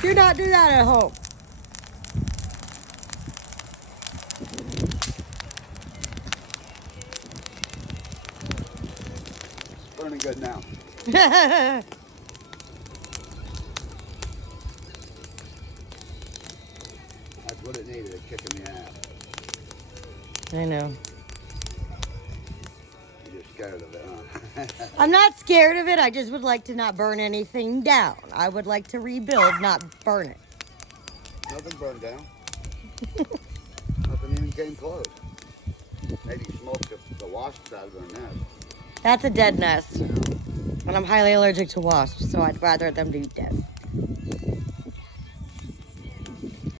Do not do that at home. It's burning good now. That's what it needed, a kick in the ass. I know. You're just scared of it, huh? I'm not scared of it. I just would like to not burn anything down. I would like to rebuild, not burn it. Nothing burned down. Nothing even came close. Maybe smoke the wasps out of their nest. That's a dead nest. And I'm highly allergic to wasps, so I'd rather them be dead.